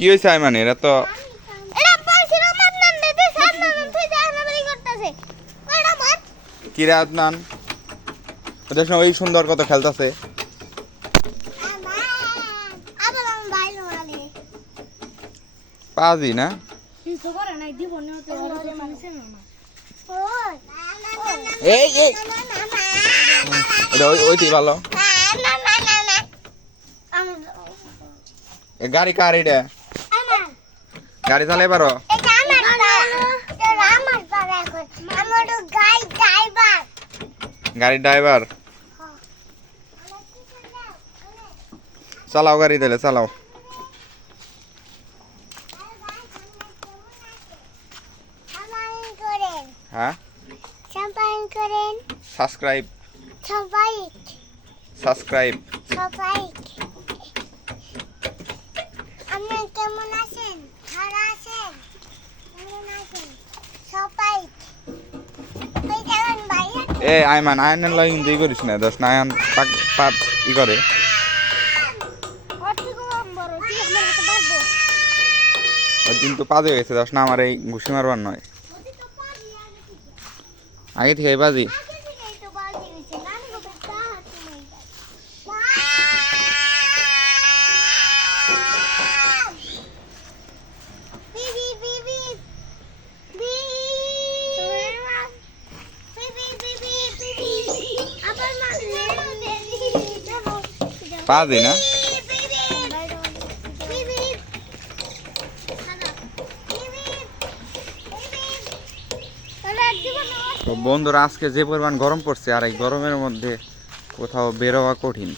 কি হইছে আইমান এরা তো কি রে আদনান ওদের সঙ্গে ওই সুন্দর কত খেলতেছে পাজি না এই এই ওইটি ভালো গাড়ি কার এটা গাড়ি চালাই পারো গাড়ির ড্রাইভার চালাও গাড়ি দিলে চালাও হ্যাঁ সাবস্ক্রাইব সাবস্ক্রাইব কেমন আছেন ভালো আছেন কেমন আছেন সবাই এ আইমান আয়নের লয় হিন্দি করিস না দশ না আয়ন পাপ ই করে কিন্তু পাজে গেছে দশ না আমার এই ঘুষি মারবার নয় আগে থেকে বাজি পাজি না তো বন্ধুরা আজকে যে পরিমাণ গরম পড়ছে আর এই গরমের মধ্যে কোথাও বেরোয়া কঠিন।